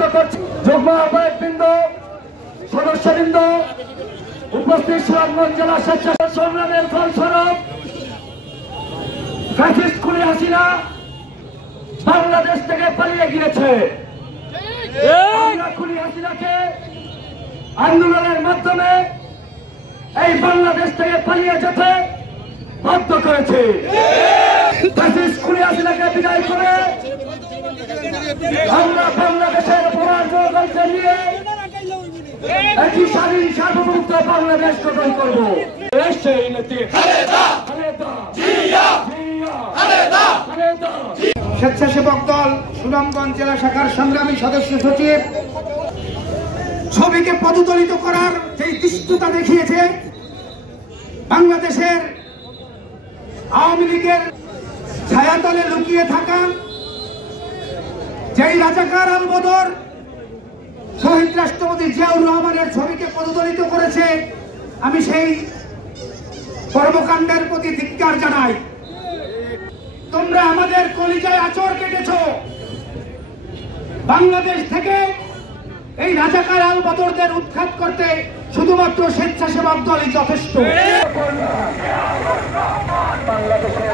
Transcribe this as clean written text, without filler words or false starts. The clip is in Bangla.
সভাপতিত্ব করছে যুগ্ম আহ্বায়কবৃন্দ, সদস্যবৃন্দ, উপস্থিত সুনামগঞ্জ জেলা স্বেচ্ছাসেবক সংগ্রামের ফলস্বরূপ ফ্যাসিস্ট খুনি হাসিনা বাংলাদেশ থেকে পালিয়ে গিয়েছে। আমরা খুনি হাসিনাকে আন্দোলনের মাধ্যমে এই বাংলাদেশ থেকে পালিয়ে যেতে বাধ্য করেছে। ফ্যাসিস্ট খুনি হাসিনাকে বিদায় করে আমরা বাংলাদেশের গণতন্ত্র নিয়ে একটি স্বাধীন সার্বভৌমত্ব বাংলাদেশ গঠন করব। স্বেচ্ছাসেবক দল সুনামগঞ্জ জেলা শাখার সংগ্রামী সদস্য সচিব ছবিকে পদদলিত করার যে দৃষ্টতা দেখিয়েছে, বাংলাদেশের আওয়ামী লীগের ছায়াতলে লুকিয়ে থাকা যেই রাজাকার আল বদর শহীদ রাষ্ট্রপতি জিয়াউর রহমানের ছবিকে পদদলিত করেছে, আমি সেই কর্মকাণ্ডের প্রতি ধিক্কার জানাই। তোমরা আমাদের কলিজায় আঁচড় কেটেছ। বাংলাদেশ থেকে এই রাজাকার আল বদরদের উৎখাত করতে শুধুমাত্র স্বেচ্ছাসেবক দলই যথেষ্ট। বাংলাদেশের